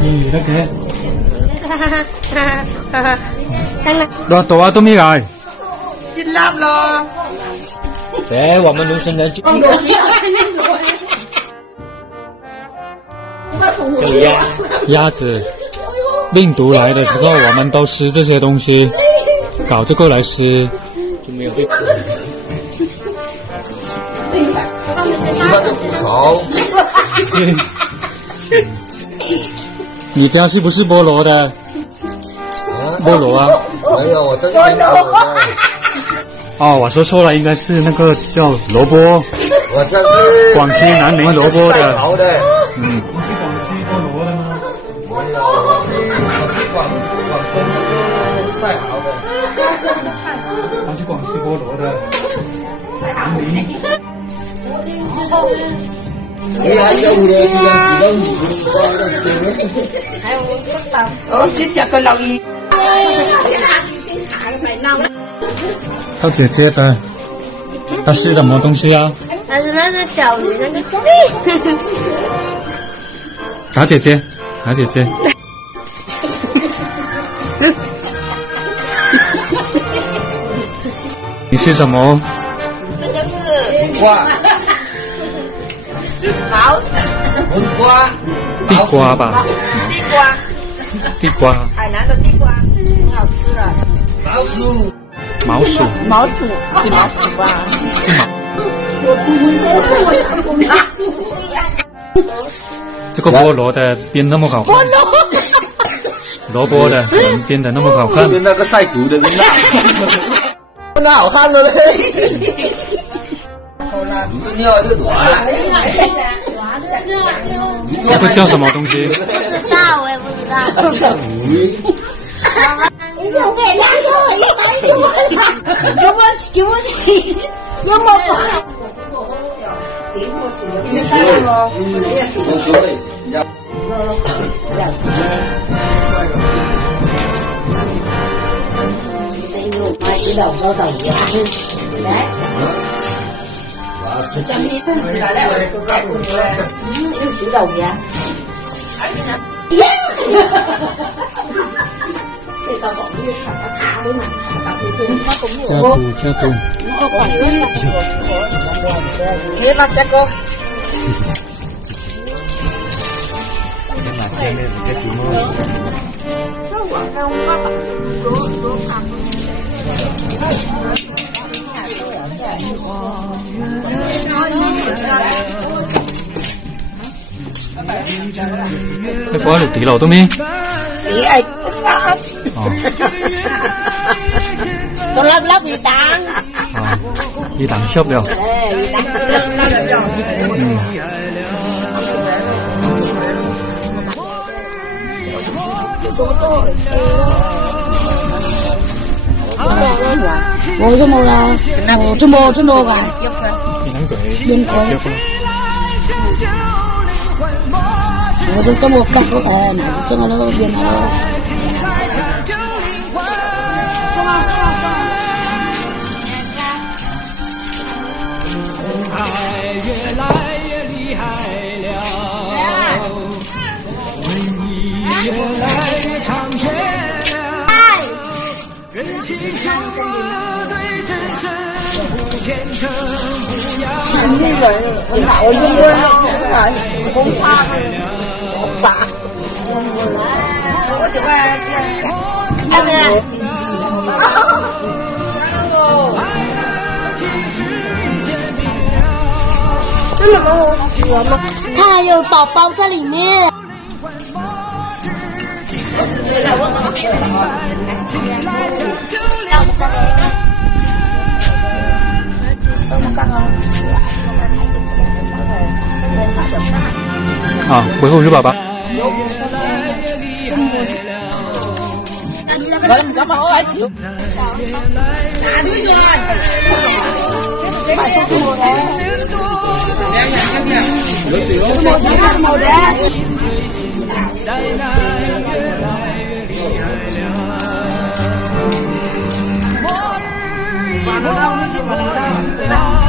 咦，得嘅。多多啊，都未來。一粒咯。哎，我們農村人就鸭子病毒來的時候，我們都吃這些東西，搞這個來吃，就沒有被。好。你家是不是菠蘿的？菠蘿啊？没有，我这是菠萝的。哦，我说错了，应该是那个叫萝卜。我这是广西南宁萝卜的。晒好的。嗯，不是广西菠萝的吗？没有，我是广东那个晒好的。他是广西菠萝的。南宁。哎呀，有的还有我先讲个老姨。到姐姐的，她是什么东西啊？那是小鱼那个。打姐姐，打姐姐。你是什么？这个是地瓜。毛地瓜。地瓜吧。地瓜。地瓜。海南的地瓜很好吃的。老鼠。毛鼠。毛鼠是毛鼠吧？是毛。这个菠萝的编那么好看。萝卜的编的那么好看。这边那个晒毒的人那好看了嘞。你要这软。这个叫什么东西？不知道，我也不知道。你用给两个，一百多，给我洗，有没有？加肚。你把这个。你放喺地樓都咩？你係我粒粒魚蛋。啊，魚蛋濕了。魚蛋。我都冇啦，我都冇真冇噶。邊鬼？我都冇夾嗰誒，嗱，將我都變下咯。爱越来越厉害了，瘟疫越来越猖獗了，人心相对真诚不虔诚不要。我用过那红花红花，我喜欢那个。真的吗？我吗？它还有宝宝在里面。啊，回复是爸爸。末日已迫近，